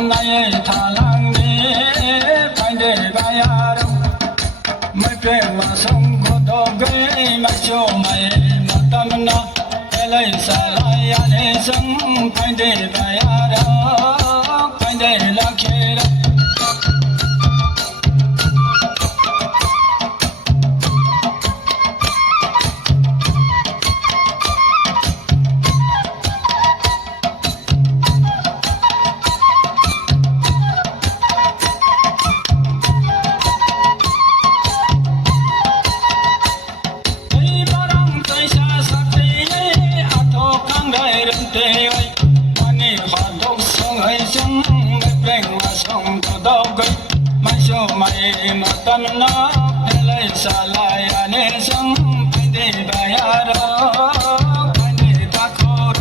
nay thả lang đi phải để bay đâu mấy cái mà sông có đâu cái mà cho mày mà tâm nó cái lấy xa lại anh ấy sống phải để bay đâu phải để là kia đâu mày mà tâm nó lấy xa lại anh ấy sống anh đi bay đâu anh đi ta khô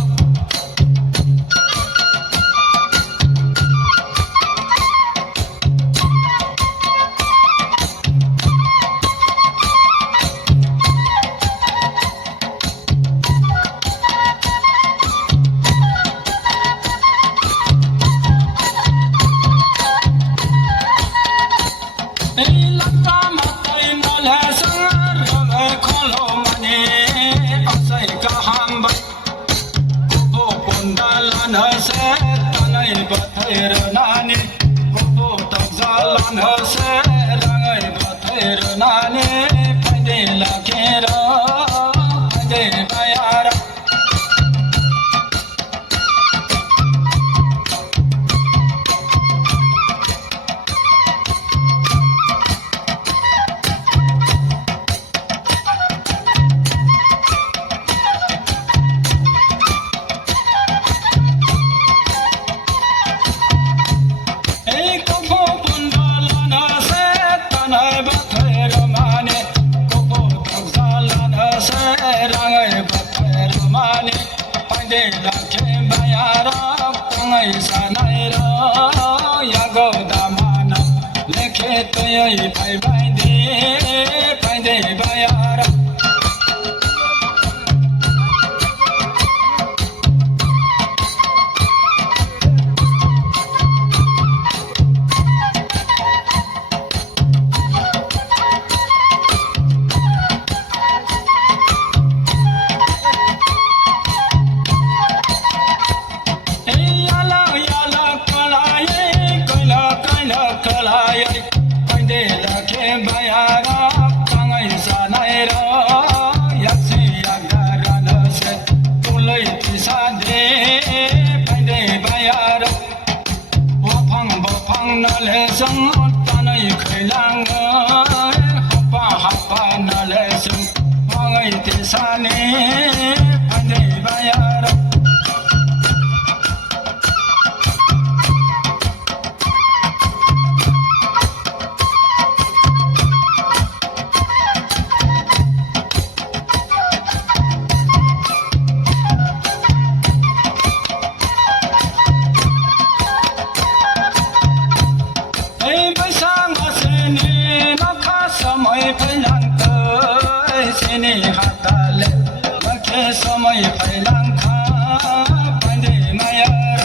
nani cô tập ra lan hơ sẽ ra người bật thề nani phải để là kia đó phải để bay ra phải để bay ra lệ sông ta này khởi lang ơi học ba na lệ sông hoa ngày thì xa nè anh đây bay đâu phải lang tới xin đi hát ta lệ mà khi sao mới phải lang khá phải để mai ở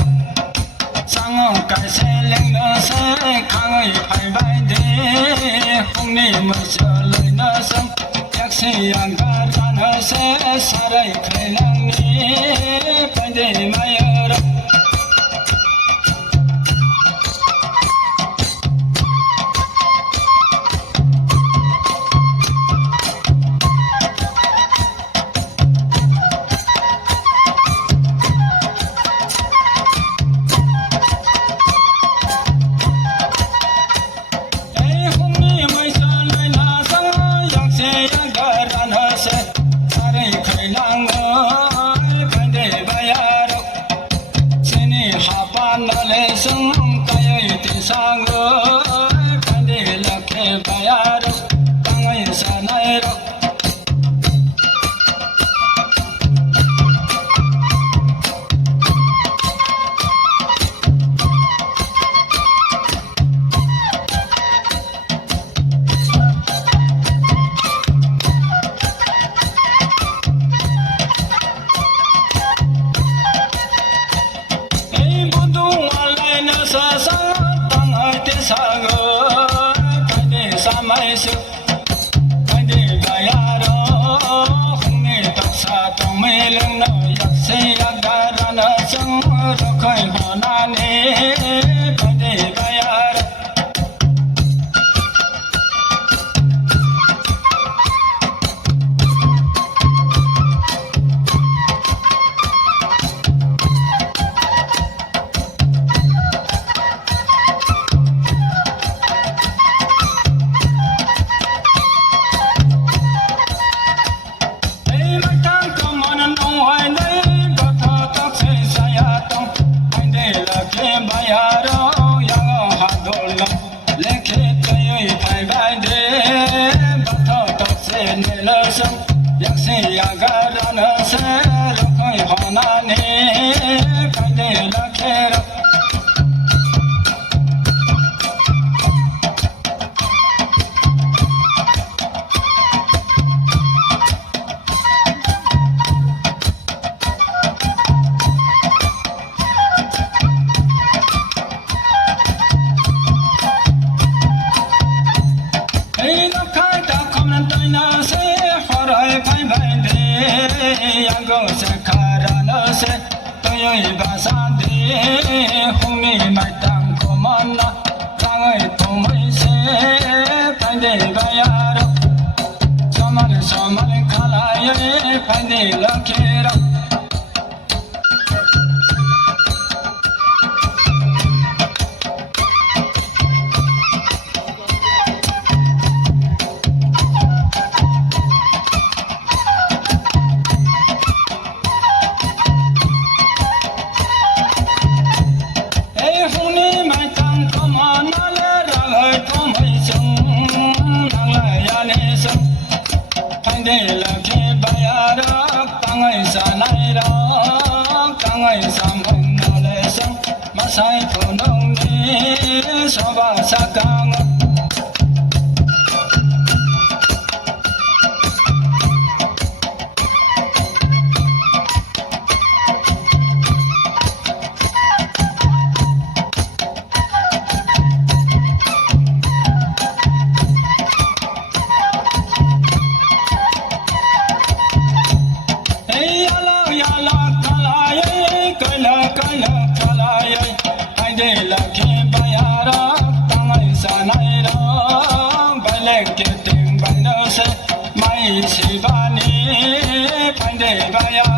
sang ông cái xe lên nó sẽ khang ơi phải bay để không đi mà chờ lời nó sống chắc sẽ ăn cả ra nó sẽ xa đây phải lang đi phải để mai ở đâu sang ơi phải để là kẻ bay đâu tăng ấy xa này đâu ấy muốn tu ngoài lại nó xa से अगर से कोई होना ने कंदे Lakher go se karana se toy basa de humi mai tang komana tangai tomai se pande bayaro somale khala ye pande lakera sai thổ nông đi so ba sa cang mai si ba ni pande ba ya